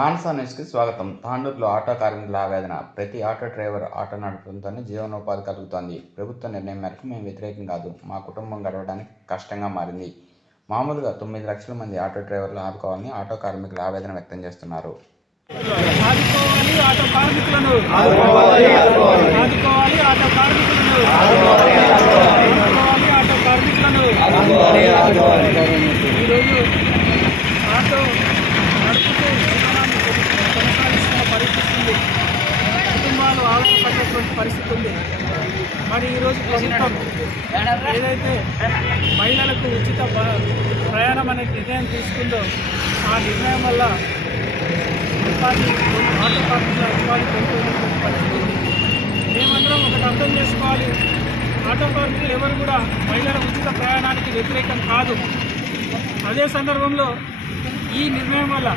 మానసా న్యూస్కి స్వాగతం. తాండూరులో ఆటో కార్మికుల ఆవేదన. ప్రతి ఆటో డ్రైవర్ ఆటో నడపడంతోనే జీవనోపాధి కలుగుతోంది. ప్రభుత్వ నిర్ణయం మేరకు మేము వ్యతిరేకం కాదు. మా కుటుంబం గడవడానికి కష్టంగా మారింది. మామూలుగా తొమ్మిది లక్షల మంది ఆటో డ్రైవర్లు ఆదుకోవాలని ఆటో కార్మికులు ఆవేదన వ్యక్తం చేస్తున్నారు. ఆదుకోవాలి ఆటో కార్మికులను. ఆదుకోవాలి ఆటో కార్మికులను ఆదుకోవాలి ఆటో కార్మికులను ఈరోజు ఆటో నడుపుతూ జీవనాన్ని కొనసాగిస్తున్న పరిస్థితి ఉంది కుటుంబాలు ఆధారపడేటువంటి పరిస్థితి ఉంది మరి ఈరోజు ప్రభుత్వం ఏదైతే మహిళలకు ఉచిత ప్రయాణం అనే నిర్ణయం తీసుకుందో ఆ నిర్ణయం వల్ల ఉపాధి ఆటో కార్మికుల ఉపాధి కోల్పోయినటువంటి పరిస్థితి మేమందరం ఒకటి అర్థం చేసుకోవాలి. ఆటో కార్మికులు ఎవరు కూడా మహిళల ఉచిత ప్రయాణానికి వ్యతిరేకం కాదు. అదే సందర్భంలో ఈ నిర్ణయం వల్ల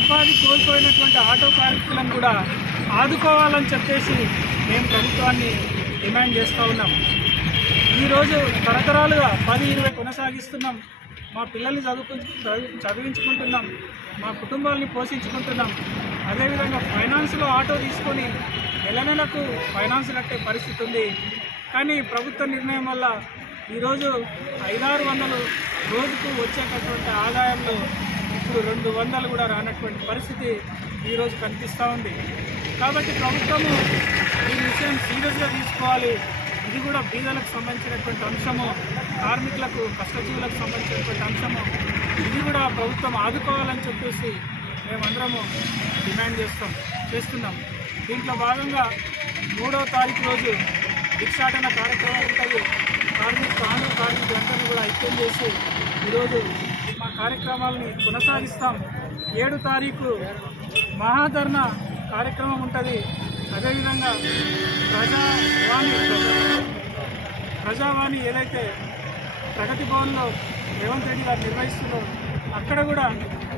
ఉపాధి కోల్పోయినటువంటి ఆటో కార్మికులను కూడా ఆదుకోవాలని చెప్పేసి మేము ప్రభుత్వాన్ని డిమాండ్ చేస్తూ ఉన్నాం. ఈరోజు తరతరాలుగా పది ఇరవై కొనసాగిస్తున్నాం. మా పిల్లల్ని చదువుకు చదివించుకుంటున్నాం. మా కుటుంబాలని పోషించుకుంటున్నాం. అదేవిధంగా ఫైనాన్స్లో ఆటో తీసుకొని నెల నెలకు ఫైనాన్స్ కట్టే పరిస్థితి ఉంది. కానీ ప్రభుత్వ నిర్ణయం వల్ల ఈరోజు ఐదారు వందలు రోజుకు వచ్చేటటువంటి ఆదాయంలో ఇప్పుడు రెండు వందలు కూడా రానటువంటి పరిస్థితి ఈరోజు కనిపిస్తూ ఉంది. కాబట్టి ప్రభుత్వము ఈ విషయం సీరియస్గా తీసుకోవాలి. ఇది కూడా బీదలకు సంబంధించినటువంటి అంశము కార్మికులకు కష్టజీవులకు సంబంధించినటువంటి అంశము. ఇది కూడా ప్రభుత్వం ఆదుకోవాలని చెప్పేసి మేమందరము డిమాండ్ చేస్తాం చేస్తున్నాం. దీంట్లో భాగంగా మూడవ తారీఖు రోజు భిక్షాటన కార్యక్రమం ఉంటుంది కార్మిక ఆంధ్ర కార్మికులందరినీ కూడా ఐక్యం చేసి ఈరోజు మా కార్యక్రమాలని కొనసాగిస్తాం. ఏడు తారీఖు మహాధరణ కార్యక్రమం ఉంటుంది. అదేవిధంగా ప్రజావాణి ప్రజావాణి ఏదైతే ప్రగతి భవన్లో రేవంత్ రెడ్డి గారు నిర్వహిస్తున్నారో అక్కడ కూడా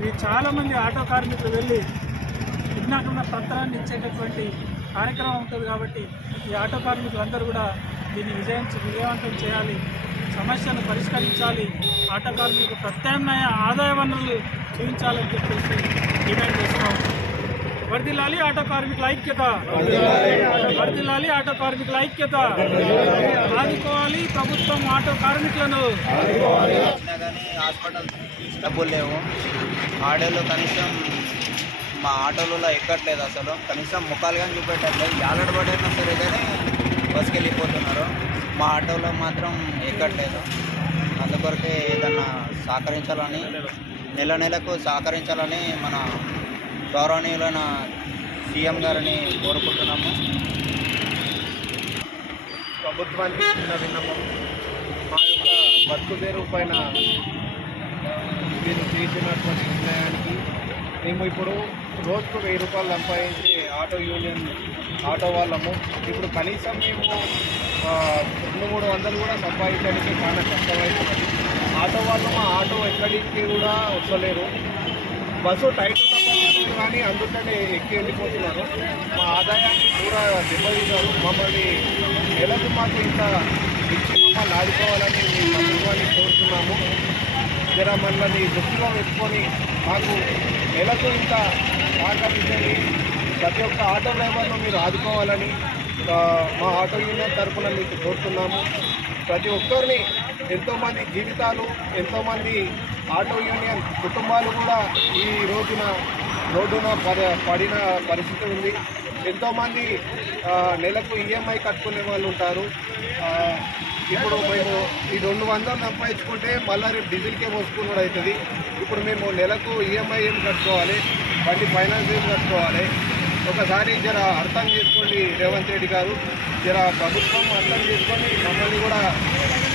ఈ చాలామంది ఆటో కార్మికులు వెళ్ళి విజ్ఞాపన పత్రాన్ని ఇచ్చేటటువంటి కార్యక్రమం ఉంటుంది కాబట్టి ఈ ఆటో కార్మికులందరూ కూడా దీన్ని విజయం విజయవంతం చేయాలి. సమస్యను పరిష్కరించాలి. ఆటో కార్మికులకు ప్రత్యామ్నాయ ఆదాయ వనరులు చూపించాలని చెప్పేసి డిమాండ్ చేస్తున్నాం. వర్దిల్లాలి ఆటో కార్మికుల ఐక్యత. ఆదుకోవాలి ఆటో కార్మికుల ఐక్యత ఆదుకోవాలి ప్రభుత్వం ఆటో కార్మికులను. వచ్చినా కానీ హాస్పిటల్ డబ్బులు లేవు. ఆడోళ్ళు కనీసం మా ఆటోలలో ఎక్కట్లేదు అసలు. కనీసం ముఖాలు కానీ చూపెట్టట్లేదు. జాలడ పడైనా సరే కానీ బస్కి వెళ్ళిపోతున్నారు మా ఆటోలో మాత్రం ఎక్కట్లేదు. అందుకొరకే ఏదన్నా సహకరించాలని నెల నెలకు సహకరించాలని మన గౌరవనీయులైన సీఎం గారిని కోరుకుంటున్నాము. ప్రభుత్వానికి చిన్న విన్నపం. మా యొక్క బతుకు పేరు పైన మీరు చేసినటువంటి నిర్ణయానికి మేము ఇప్పుడు రోజుకు వెయ్యి రూపాయలు సంపాదించి ఆటో యూనియన్ ఆటో వాళ్ళము. ఇప్పుడు కనీసం మేము రెండు మూడు వందలు కూడా సంపాదించడానికి చాలా కష్టమవుతున్నది ఆటో వాళ్ళు మా ఆటో ఎక్కడికి కూడా వస్తలేరు. బస్సు టైట్ కానీ అందుకనే ఎక్కి వెళ్ళిపోతున్నారు. మా ఆదాయాన్ని కూడా దెబ్బతీశారు మమ్మల్ని నెలకు మాకు ఇంత ఇచ్చి మమ్మల్ని ఆదుకోవాలని మేము ప్రభుత్వాన్ని కోరుతున్నాము. జర మమ్మల్ని దృష్టిలో పెట్టుకొని మాకు నెలకు ఇంత సహకరించండి ప్రతి ఒక్క ఆటో డ్రైవర్ను మీరు ఆదుకోవాలని మా ఆటో యూనియన్ తరఫున మీకు కోరుతున్నాము. ప్రతి ఒక్కరిని ఎంతోమంది జీవితాలు ఎంతోమంది ఆటో యూనియన్ కుటుంబాలు కూడా ఈ రోజున రోడ్డున పడ పడిన పరిస్థితి ఉంది. ఎంతోమంది నెలకు ఈఎంఐ కట్టుకునే వాళ్ళు ఉంటారు. ఇప్పుడు మేము ఈ రెండు వందలు సంపాదించుకుంటే మళ్ళీ రేపు డీజిల్కే కూడా అవుతుంది ఇప్పుడు మేము నెలకు ఈఎంఐ ఏం కట్టుకోవాలి? బండి ఫైనాన్స్ ఏం కట్టుకోవాలి? ఒకసారి జర అర్థం చేసుకోండి రేవంత్ రెడ్డి గారు. జర ప్రభుత్వం అర్థం చేసుకొని మమ్మల్ని కూడా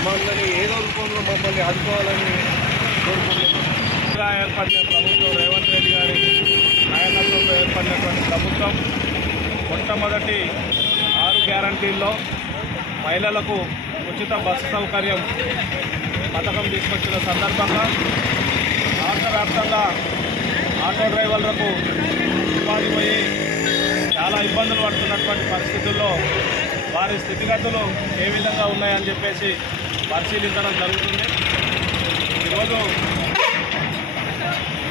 మమ్మల్ని ఏదో రూపంలో మమ్మల్ని ఆదుకోవాలని కోరుకుంటున్నాం. ఏర్పడిన ప్రభుత్వం రేవంత్ రెడ్డి గారి నాయకత్వంలో ప్రభుత్వం మొట్టమొదటి ఆరు గ్యారంటీల్లో మహిళలకు ఉచిత బస్సు సౌకర్యం పథకం తీసుకొచ్చిన సందర్భంగా రాష్ట్ర వ్యాప్తంగా ఆటో డ్రైవర్లకు ఉపాధి పోయి చాలా ఇబ్బందులు పడుతున్నటువంటి పరిస్థితుల్లో వారి స్థితిగతులు ఏ విధంగా ఉన్నాయని చెప్పేసి పరిశీలించడం జరుగుతుంది. ఈరోజు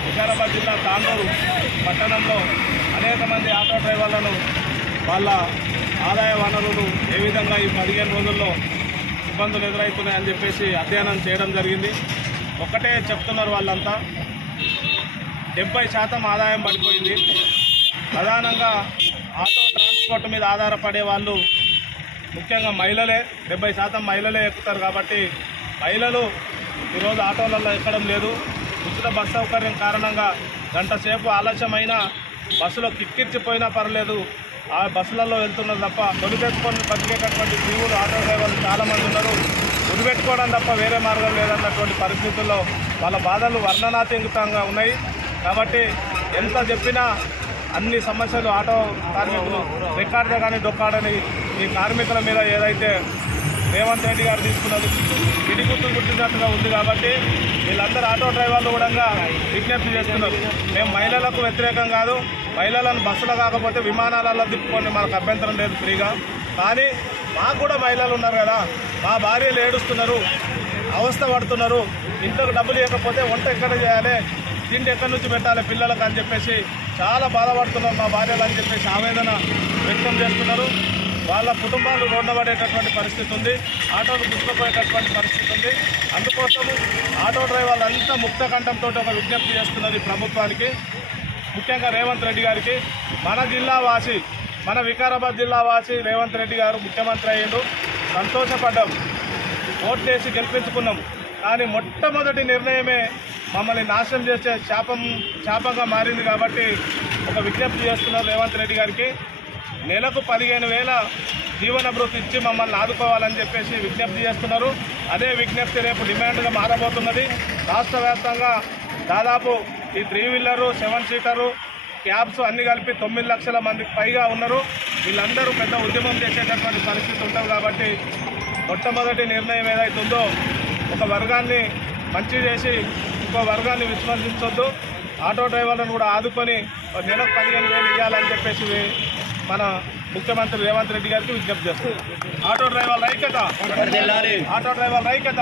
వికారాబాద్ జిల్లా తాండూరు పట్టణంలో అనేక మంది ఆటో డ్రైవర్లను వాళ్ళ ఆదాయ వనరులు ఏ విధంగా ఈ పదిహేను రోజుల్లో ఇబ్బందులు ఎదురవుతున్నాయని చెప్పేసి అధ్యయనం చేయడం జరిగింది. ఒక్కటే చెప్తున్నారు వాళ్ళంతా డెబ్బై శాతం ఆదాయం పడిపోయింది. ప్రధానంగా ఆటో ట్రాన్స్పోర్ట్ మీద ఆధారపడే వాళ్ళు ముఖ్యంగా మహిళలే డెబ్బై శాతం మహిళలే ఎక్కుతారు కాబట్టి మహిళలు ఈరోజు ఆటోలలో ఎక్కడం లేదు. ఉచిత బస్ సౌకర్యం కారణంగా గంట సేపు ఆలస్యమైన బస్సులో కిక్కిర్చిపోయినా పర్లేదు. ఆ బస్సులలో వెళ్తున్నారు తప్ప తొలిపెట్టుకొని బతికేటటువంటి జీవులు ఆటో డ్రైవర్లు చాలామంది ఉన్నారు. ఉరిపెట్టుకోవడం తప్ప వేరే మార్గం లేదన్నటువంటి పరిస్థితుల్లో వాళ్ళ బాధలు వర్ణనాతీతంగా ఉన్నాయి. కాబట్టి ఎంత చెప్పినా అన్ని సమస్యలు ఆటో కార్మికులు రికార్డు కానీ డొక్కాడని ఈ కార్మికుల మీద ఏదైతే రేవంత్ రెడ్డి గారు తీసుకున్నది పిడిగుట్టు గుర్తున్నట్టుగా ఉంది కాబట్టి వీళ్ళందరూ ఆటో డ్రైవర్లు కూడా విజ్ఞప్తి చేస్తున్నారు. మేము మహిళలకు వ్యతిరేకం కాదు. మహిళలను బస్సులో కాకపోతే విమానాలలో తిప్పుకొని మనకు అభ్యంతరం లేదు ఫ్రీగా. కానీ మాకు కూడా మహిళలు ఉన్నారు కదా. మా భార్యలు ఏడుస్తున్నారు అవస్థ పడుతున్నారు. ఇంట్లోకి డబ్బులు ఇవ్వకపోతే వంట ఎక్కడ చేయాలి? తిండి ఎక్కడి నుంచి పెట్టాలి పిల్లలకు అని చెప్పేసి చాలా బాధపడుతున్నారు మా భార్యలు అని చెప్పేసి ఆవేదన వ్యక్తం చేస్తున్నారు. వాళ్ళ కుటుంబాలు రోడ్డబడేటటువంటి పరిస్థితి ఉంది. ఆటోలు గుర్తుపోయేటటువంటి పరిస్థితి ఉంది. అందుకోసము ఆటో డ్రైవర్లు అంతా ముక్త కంఠంతో ఒక విజ్ఞప్తి చేస్తున్నది ప్రభుత్వానికి. ముఖ్యంగా రేవంత్ రెడ్డి గారికి మన జిల్లా వాసి మన వికారాబాద్ జిల్లా వాసి రేవంత్ రెడ్డి గారు ముఖ్యమంత్రి అయ్యిండు. సంతోషపడ్డాం. ఓట్లేసి గెలిపించుకున్నాం. కానీ మొట్టమొదటి నిర్ణయమే మమ్మల్ని నాశనం చేసే శాపం శాపంగా మారింది కాబట్టి ఒక విజ్ఞప్తి చేస్తున్నారు రేవంత్ రెడ్డి గారికి. నెలకు పదిహేను వేల జీవనభృతి ఇచ్చి మమ్మల్ని ఆదుకోవాలని చెప్పేసి విజ్ఞప్తి చేస్తున్నారు. అదే విజ్ఞప్తి రేపు డిమాండ్గా మారబోతున్నది. రాష్ట్ర దాదాపు ఈ three wheeler seven seater cabs అన్ని కలిపి తొమ్మిది లక్షల మందికి పైగా ఉన్నారు. వీళ్ళందరూ పెద్ద ఉద్యమం చేసేటటువంటి పరిస్థితి ఉంటుంది కాబట్టి మొట్టమొదటి నిర్ణయం ఏదైతుందో ఒక వర్గాన్ని మంచి చేసి ఇంకో వర్గాన్ని విస్మరించొద్దు ఆటో డ్రైవర్లను కూడా ఆదుకొని నెలకు పదిహేను వేలు ఇవ్వాలని చెప్పేసి మన ముఖ్యమంత్రి రేవంత్ రెడ్డి గారికి విజ్ఞప్తి చేస్తారు ఆటో డ్రైవర్ల ఐక్యత. ఆటో డ్రైవర్ల ఐక్యత.